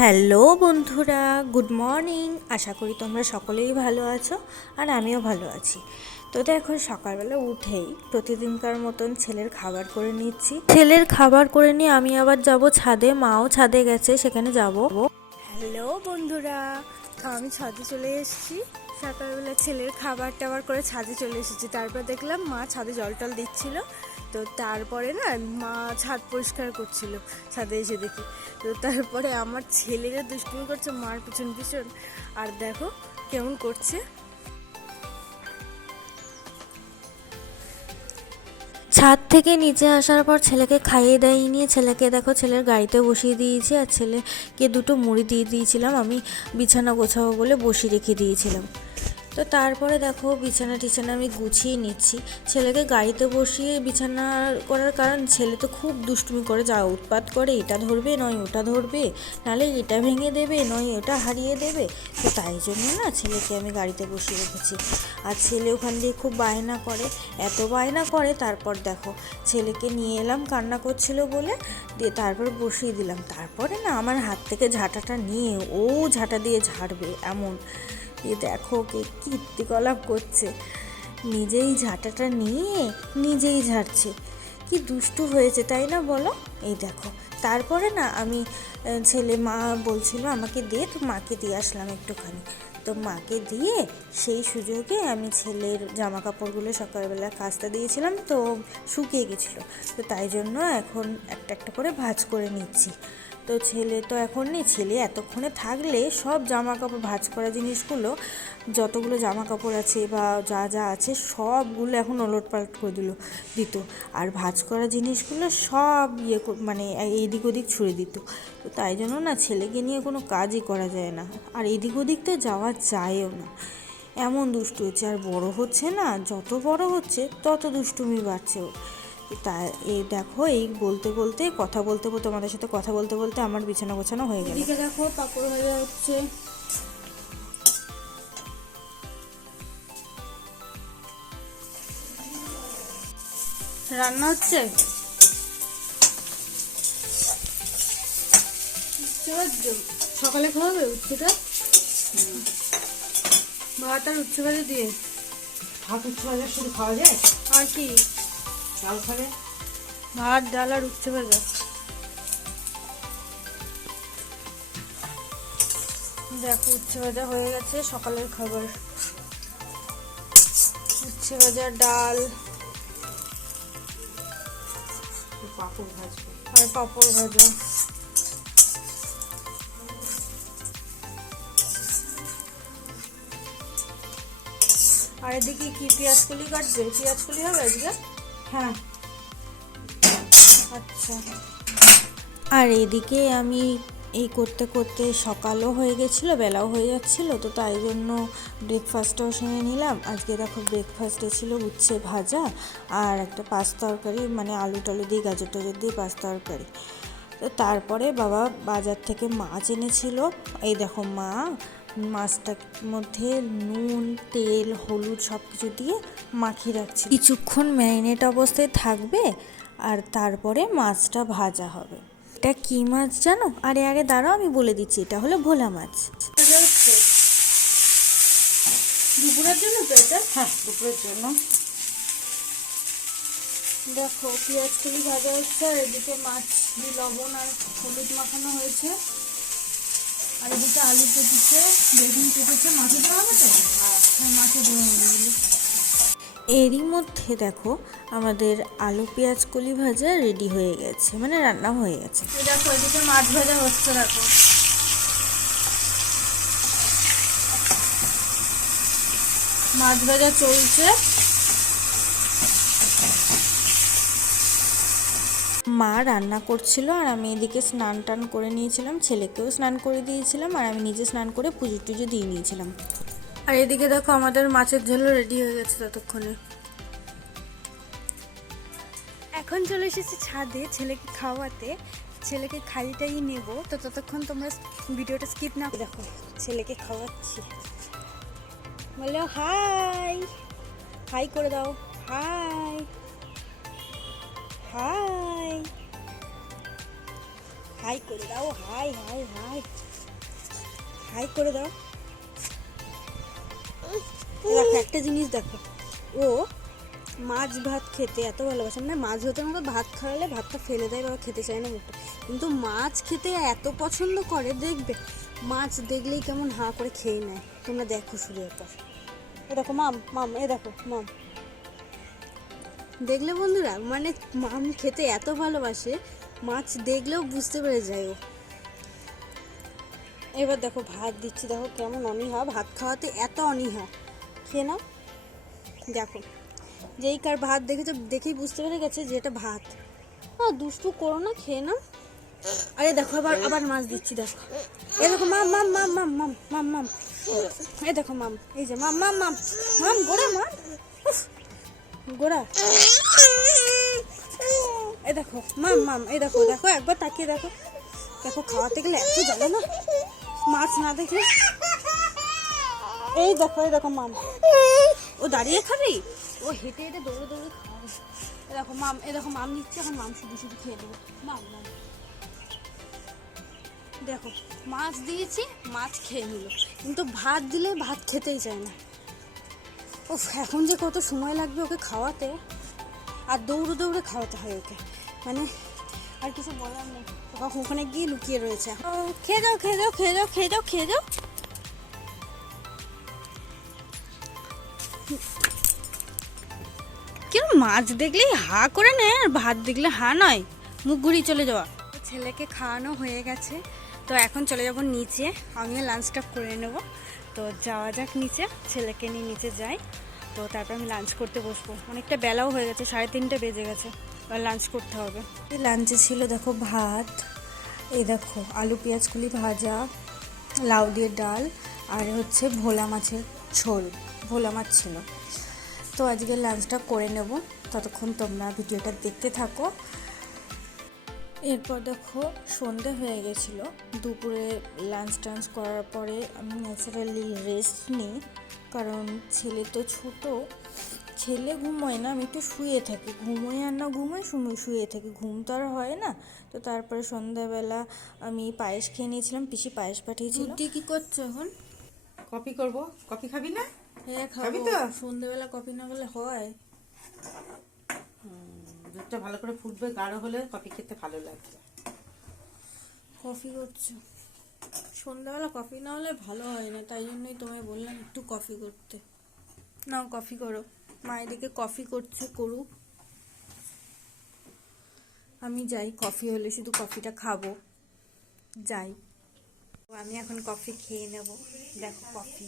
Hello বন্ধুরা, good morning. আশা করি তোমরা সকলেই ভালো আছো আর আমিও ভালো আছি। তো দেখো, সকালবেলা উঠেই প্রতিদিনকার মতন ছেলের খাবার করে নিচ্ছি। ছেলের খাবার করে নিয়ে আমি আবার যাব ছাদে, মাও ছাদে গেছে, সেখানে যাব। হ্যালো বন্ধুরা, তো আমি ছাদে চলে এসেছি। সকালবেলা ছেলের খাবার টাবার করে ছাদে চলে এসেছি। তারপর দেখলাম মা ছাদে জল টল দিচ্ছিল। তো তারপরে না মা ছাদ পরিষ্কার করছিল, ছাদে এসে দেখি। তো তারপরে আমার ছেলেরা দুষ্টুমি করছে মার পিছন পিছন, আর দেখো কেমন করছে। ছাদ থেকে নিচে আসার পর ছেলেকে খাইয়ে দাইয়ে নিয়ে ছেলেকে দেখো ছেলের গাড়িতে বসিয়ে দিয়েছি, আর ছেলেকে দুটো মুড়ি দিয়ে দিয়েছিলাম। আমি বিছানা গোছাবো বলে বসিয়ে রেখে দিয়েছিলাম। তো তারপরে দেখো বিছানা টিছানা আমি গুছিয়ে নিচ্ছি। ছেলেকে গাড়িতে বসিয়ে বিছানা করার কারণ, ছেলে তো খুব দুষ্টুমি করে, যা উৎপাত করে, এটা ধরবে নয় ওটা ধরবে, নাহলে এটা ভেঙে দেবে নয় ওটা হারিয়ে দেবে। তো তাই জন্য না ছেলেকে আমি গাড়িতে বসিয়ে রেখেছি। আর ছেলে ওখান দিয়ে খুব বায়না করে, এত বায়না করে। তারপর দেখো ছেলেকে নিয়ে এলাম কান্না করছিল বলে, দিয়ে তারপর বসিয়ে দিলাম। তারপরে না আমার হাত থেকে ঝাঁটাটা নিয়ে ও ঝাঁটা দিয়ে ঝাড়বে এমন। দেখো ওকে কীর্তিকলাপ করছে, নিজেই ঝাঁটাটা নিয়ে নিজেই ঝাড়ছে। কি দুষ্টু হয়েছে তাই না বলো? এই দেখো। তারপরে না আমি ছেলে মা বলছিল আমাকে দে, তো মাকে দিয়ে আসলাম একটুখানি। তো মাকে দিয়ে সেই সুযোগে আমি ছেলের জামা কাপড়গুলো সকালবেলা কাচতে দিয়েছিলাম, তো শুকিয়ে গেছিলো। তো তাই জন্য এখন একটা একটা করে ভাঁজ করে নিচ্ছি। তো ছেলে তো এখন নেই, ছেলে এতক্ষণে থাকলে সব জামা কাপড় ভাঁজ করা জিনিসগুলো, যতগুলো জামা কাপড় আছে বা যা যা আছে সবগুলো এখন ওলটপালট করে দিত। আর ভাঁজ করা জিনিসগুলো সব মানে এদিক ওদিক ছুঁড়ে দিত। তো তাই জন্য না ছেলেকে নিয়ে কোনো কাজই করা যায় না, আর এদিক ওদিক তো যাওয়া যায়ও না। এমন দুষ্টু হচ্ছে, আর বড় হচ্ছে না, যত বড় হচ্ছে তত দুষ্টুমি বাড়ছে ওর। তা এই দেখো, এই বলতে বলতে কথা বলতে বলতে তোমাদের সাথে কথা বলতে বলতে আমার বিছানা গোছানো হয়ে গেল। এদিকে দেখো পাপড় ভাজা হচ্ছে। রান্না হচ্ছে, সকালে খাওয়াবে উচ্ছেটা, ভাত আর উচ্ছে ভাজা দিয়ে। ভাত উচ্ছে ভাজা শুধু খাওয়া যায়? আর কি ডাল খাবে? ভাত ডাল আর উচ্ছে ভাজা। দেখো উচ্ছে ভাজা হয়ে গেছে, সকালের খাবার। উচ্ছে ভাজা, ডাল পাঁপড় ভাজবে আর পাঁপড় ভাজা। আর এদিকে কি পেঁয়াজ কলি কাটবে? পেঁয়াজ কলি হবে আজকে? হ্যাঁ। আচ্ছা। আর এদিকে আমি এই করতে করতে সকালও হয়ে গেছিলো, বেলাও হয়ে যাচ্ছিলো। তো তাই জন্য ব্রেকফাস্টটাও সেরে নিলাম। আজকে দেখো ব্রেকফাস্টে ছিল উচ্ছে ভাজা আর একটা পাঁচ তরকারি, মানে আলু টালু দিয়ে গাজর টাজর দিয়ে পাঁচ তরকারি। তো তারপরে বাবা বাজার থেকে মাছ এনেছিল। এই দেখো মা মাছটার মধ্যে নুন তেল হলুদ সব কিছু দিয়ে মাখিয়ে রাখছি, কিছুক্ষণ ম্যারিনেট অবস্থায় থাকবে, আর তারপরে মাছটা ভাজা হবে। এটা কি মাছ জানো? আরে আরে দাঁড়াও, আমি বলে দিচ্ছি, এটা হলো ভোলা মাছ। দুপুরের জন্য তো এটা? হ্যাঁ, দুপুরের জন্য। দেখো পেঁয়াজ কলি ভাজা হচ্ছে, আর এদিকে মাছ দিয়ে লবণ আর হলুদ মাখানো হয়েছে, আর এদিকে আলু কেটেছে, বেগুন কেটেছে। মাছে দেওয়া হবে তো? হ্যাঁ, মাছে দেওয়া হবে। এরই মধ্যে দেখো আমাদের আলু পেঁয়াজ কলি ভাজা রেডি হয়ে গেছে, মানে রান্না হয়ে গেছে। দেখো এদিকে মাছ ভাজা হচ্ছে, দেখো মাছ ভাজা চলছে। মা রান্না করছিল আর আমি এদিকে স্নান টান করে নিয়েছিলাম, ছেলেকেও স্নান করে দিয়েছিলাম, আর আমি নিজে স্নান করে পুজো টুজো দিয়ে নিয়েছিলাম। আর এদিকে দেখো আমাদের মাছের ঝোলও রেডি হয়ে গেছে ততক্ষণে। এখন চলে এসেছি ছাদে ছেলেকে খাওয়াতে, ছেলেকে খাইটাই নেব। তো ততক্ষণ তোমরা ভিডিওটা স্কিপ না। দেখো ছেলেকে খাওয়াচ্ছি, বলো হাই, হাই করে দাও, হাই হাই হাই করে দাও, হাই হাই হাই হাই করে দাও। দেখো একটা জিনিস দেখো, ও মাছ ভাত খেতে এত ভালোবাসে, মানে মাছ ভাতের মতো ভাত খাওয়ালে ভাতটা ফেলে দেয় বা খেতে চায় না মুখটা, কিন্তু মাছ খেতে এত পছন্দ করে, দেখবে মাছ দেখলেই কেমন হাঁ করে খেয়ে নেয়। তোমরা দেখো শুরু এরপর, এ দেখো মাম মাম, এ দেখো মাম, দেখলে বন্ধুরা, মানে মাম খেতে এত ভালোবাসে, মাছ দেখলেও বুঝতে পেরে যায় ও। এবার দেখো ভাত দিচ্ছি, দেখো কেমন অনীহা, ভাত খাওয়াতে এত অনীহা। খেয়ে নাও, দেখো যেই কার ভাত দেখেছো দেখেই বুঝতে পেরে গেছে যে এটা ভাত। দুষ্টু করো না, খেয়ে নাও। আরে দেখো আবার আবার মাছ দিচ্ছি, দেখো এই দেখো মাম মাম মাম মাম মাম মাম মাম, এই দেখো মাম, এই যে মাম মাম মাম মাম, গোড়া মাম, গোড়া, এই দেখো মাম মাম, এই দেখো দেখো একবার তাকিয়ে দেখো, দেখো খাওয়াতে গেলে এত জ্বালা না মাছ না দেখলে। এই দেখো মাম, ও দাঁড়িয়ে খাবি, ও হেঁটে হেঁটে দৌড়ে দৌড়ে খাবে। এ দেখো মাম, এ দেখো মাম নিচ্ছে, এখন মাম শুধু শুধু খেয়ে দেবো। মাম মাম, দেখো মাছ দিয়েছি, মাছ খেয়ে নিল, কিন্তু ভাত দিলে ভাত খেতেই চায় না। ও এখন যে কত সময় লাগবে ওকে খাওয়াতে, আর দৌড়ে দৌড়ে খাওয়াতে হয় ওকে, মানে আর কিছু বলার নেই। ওখানে গিয়ে লুকিয়ে রয়েছে। খেয়ে যাও খেয়ে যাও খেয়ে যাও খেয়ে যাও খেয়ে যাও। কেন মাছ দেখলেই হা করে নেয়, আর ভাত দেখলে হা নয়, মুখ ঘুরিয়ে চলে যাওয়া। ছেলেকে খাওয়ানো হয়ে গেছে, তো এখন চলে যাব নিচে, আমিও লাঞ্চটা করে নেব। তো যাওয়া যাক নিচে, ছেলেকে নিয়ে নিচে যাই, তো তারপর আমি লাঞ্চ করতে বসবো। অনেকটা বেলাও হয়ে গেছে, 3:30 বেজে গেছে, আর লাঞ্চ করতে হবে। লাঞ্চে ছিল দেখো ভাত, এই দেখো আলু পেঁয়াজ কলি ভাজা, লাউ দিয়ে ডাল, আর হচ্ছে ভোলা মাছের ঝোল, ভোলা মাছ ছিল। তো আজকে লাঞ্চটা করে নেব, ততক্ষণ তোমরা ভিডিওটা দেখতে থাকো। এরপর দেখো সন্ধে হয়ে গেছিলো, দুপুরে লাঞ্চ টাঞ্চ করার পরে আমি ন্যাচারালি রেস্ট নিই, কারণ ছেলে তো ছোট, ছেলে ঘুমোয় না, আমি একটু শুয়ে থাকি, ঘুমোয় আর না ঘুমোয় শুয়ে থাকি, ঘুম তো আর হয় না। তো তারপরে সন্ধ্যাবেলা আমি পায়েস খেয়ে নিয়েছিলাম, পিসি পায়েস পাঠিয়েছিল। কি করছো এখন? কফি করব, কফি খাবি না? হ্যাঁ খাবি খাবো, তো? সন্ধ্যাবেলা কফি না হলে হয়? দুধটা ভালো করে ফুটবে, গাঢ় হলে কফি খেতে ভালো লাগবে। কফি করছো? সন্ধ্যাবেলা কফি না হলে ভালো হয় না, তাই জন্যই তোমায় বললাম একটু কফি করতে। নাও কফি করো, মা এদিকে কফি করছে, করুক, আমি যাই, কফি হলে শুধু কফিটা খাবো, যাই। আমি এখন কফি খেয়ে নেব। দেখো কফি।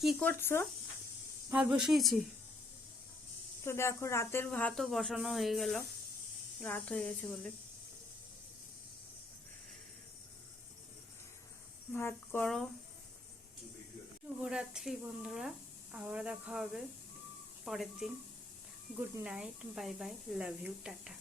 কি করছো? ভাত বসিয়েছি। তো দেখো রাতের ভাতও বসানো হয়ে গেল, রাত হয়ে গেছে বলে। ভাত করো। শুভরাত্রি বন্ধুরা, আবার দেখা হবে পরের দিন। Good night, bye bye, love you, tata.